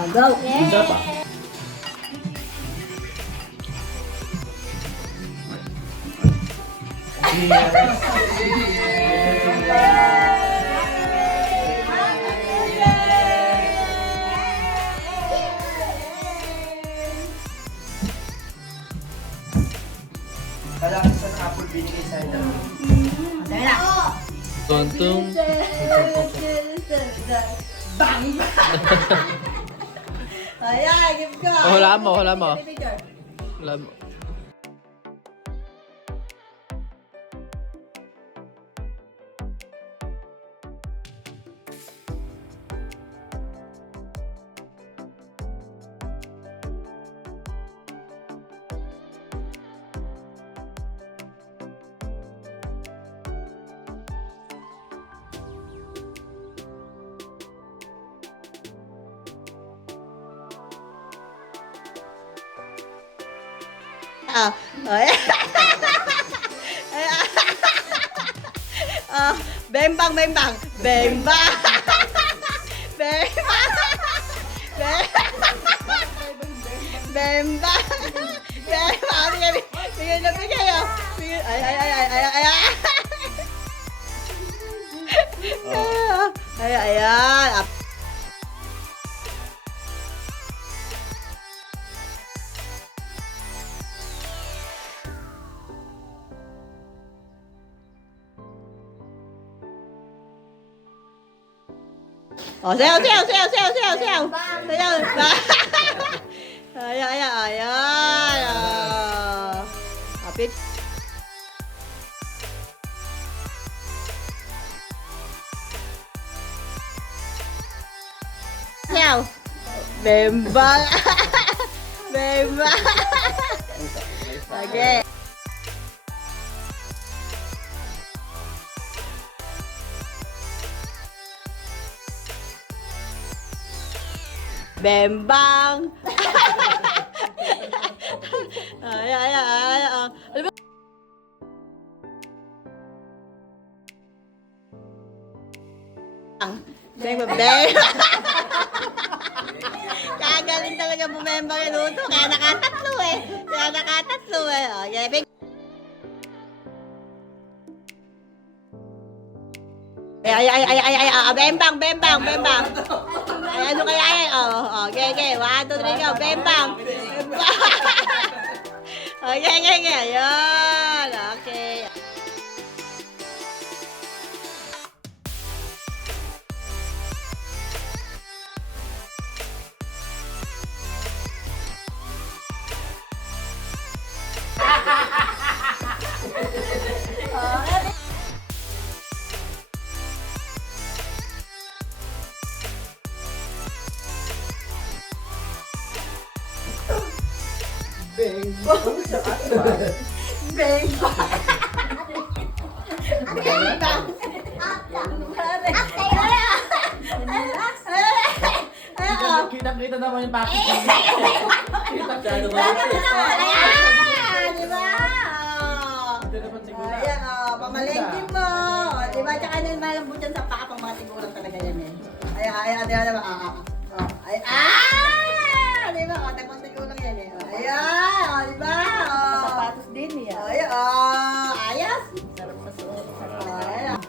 Go. Isa pa. Kala ko sa apple binigay sa'yo na. Dahil na. Tuntung. Bang! Ayan, give ko. Hulaan mo, hulaan mo. Hulaan mo. Ah, ay. Ah, bembang, bembang. Bembang. Bembang. Bembang. Bembang. Bigay na bigay. Bigay. Ay, ay, ay, ay, ay, ay, ay. Ay, ay, ay. Oh, sayaw, sayaw, sayaw, sayaw, sayaw, sayaw. Sayaw. Ayan, ayan, ayan. Kapit. Sayaw. Bembang. Bembang. Okay. Bembang. Ay, ay, ay, ay. Bembang. Kagaling talaga bumembang yung luto. Kaya nakatatlo eh. Kaya nakatatlo eh. Okay, big. Ay, ay, ay, ay, ay, ay, bembang, bembang, bembang. Ay, ano kaya yan? Okay, okay. 1, 2, 3, go. Bembang. Okay, okay, okay. Ayan. Okay. Kita-kita naman yung package. Kita-kita naman. Ayan! Diba? Ito naman siguro. Ayan, pamalengkin mo. Diba? Tsaka ano yung malambot yan sa paa pang mga tigulang talaga yan eh. Ayan, ayan, ayan, diba? Ayan! Diba? Tapang tigulang yan eh. Ayan! Diba? Sapatos din niya. Ayan! Ayos! Sarap sa suot. Ayan.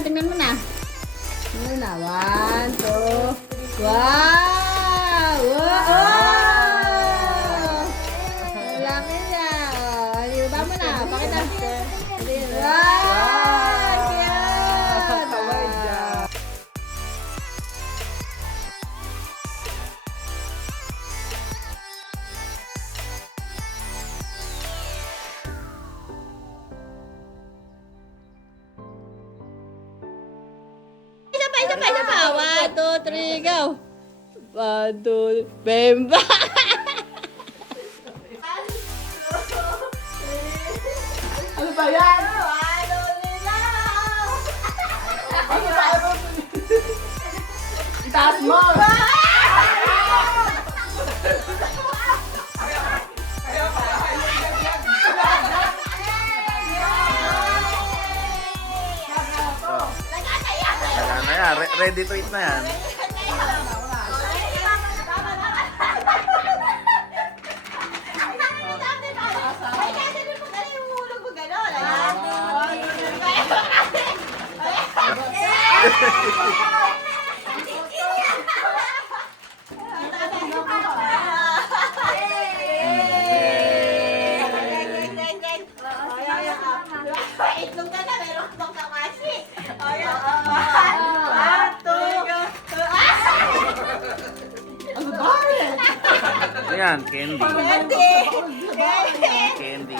Tingnan mo na. Tingnan mo na. 1, 2. Wow! Wow! Laki niya. Di ba mo na? Pakita. Wow! Cute! Isa pa. 1, 2, 3, go. 1, 2, bemba. Ano ba yan? Ano ba? Itaas mo! ready to eat na yan. Itlog na na, meron pang kamashi. Ayan, candy. Candy! Candy.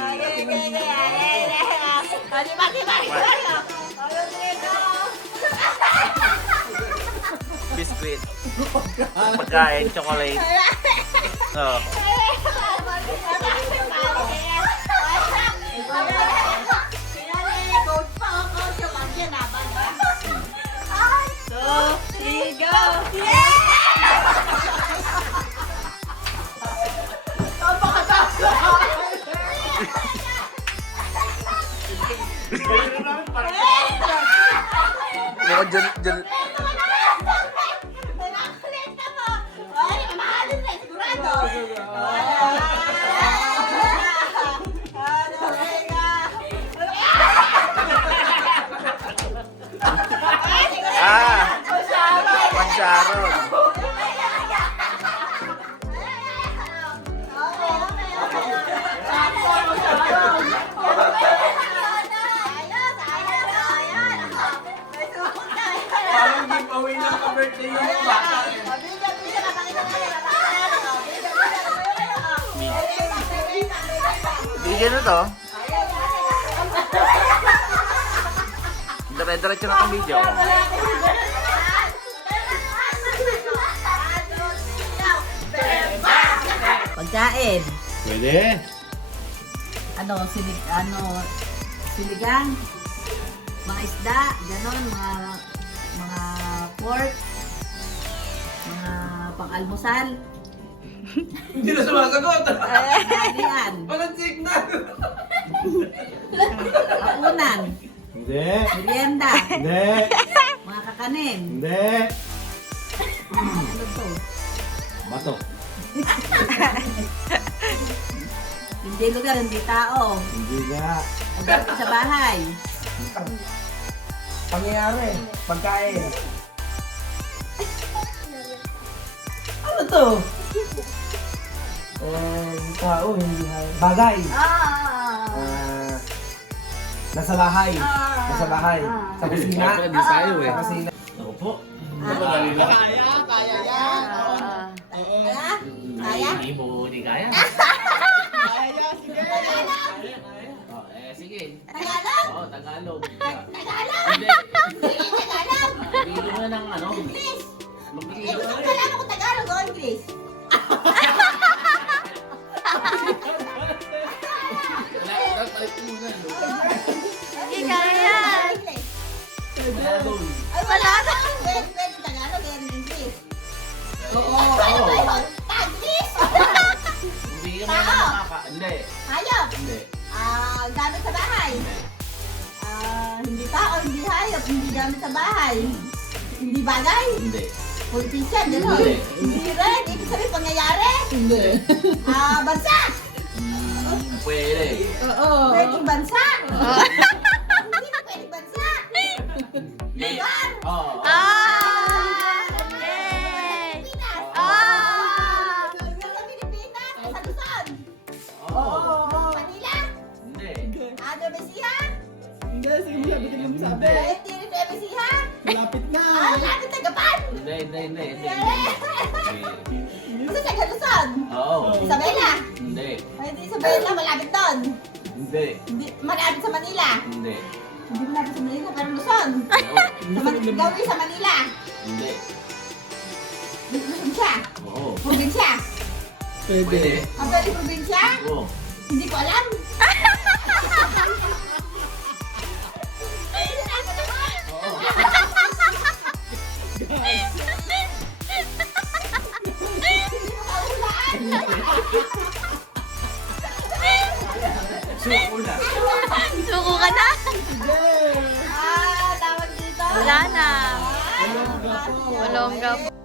Biscuit. Pagkain, chocolate. Oh. Mukhang dyan. Pancharon. Parang giveaway lang ka birthday yung bata. Bigyan na to. Dire-diretso na itong video. Pagkain. Pwede. Siligang. Mga isda, ganon, mga pork, mga pang-almusal. Hindi na sumasagot. Halian. Walang signal. Hapunan. Hindi. Merienda. Hindi. Mga kakanin. Hindi. Ano to? Bato. Hindi lugar, hindi tao. Hindi nga. Agad sa bahay. Pangyayari. Pagkain. Ano to? Tao, hindi bagay. Nasa bahay. Nasa bahay. Sa kusina. Pwede tayo eh. Sa kusina. Ako po. Kaya yan. Kaya? Hindi mo hindi kaya. Oh, sige. Tagalog? Oo, Tagalog. Tagalog? Hindi. Sige, Tagalog. Bigyan mo ng ano. English. Magbigay ka. Kailangan ko Tagalog o English? Palit mo muna. Hindi kaya. Tagalog. Ay, wala na. Pwede Tagalog and English. Oo. Taglish! Bigyan mo ng makaka. Hindi. Hayop. Hindi. Gamit sa bahay. Hindi tao, hindi hayop, hindi gamit sa bahay. Hindi bagay. Hindi. Politician, gano'n. Hindi. Hindi rin. Ibig sabihin, pangyayari. Hindi. Bansa. Pwede. Pwedeng bansa. Hindi na pwedeng bansa. Lugar. Oo. Pilipinas. Sa Pilipinas. Sa Luzon. Oo. Manila. Hindi. Nueva Ecija. Hindi. Hindi rin Nueva Ecija. Malapit na. Lapit sa Gapan. Hindi. Gusto sa Luzon. Oo. Isabela. Hindi. Hindi Isabela, malapit doon. Hindi. Hindi, malapit sa Manila. Hindi. Hindi malapit sa Manila, pero Luzon. Gawin sa Manila. Hindi. Luzon siya. Oo. Probinsya. Pwede. Pwede probinsya? Oo. Hindi ko alam. Suko na. Suko ka na? Tawag dito. Wala na. Walongga po.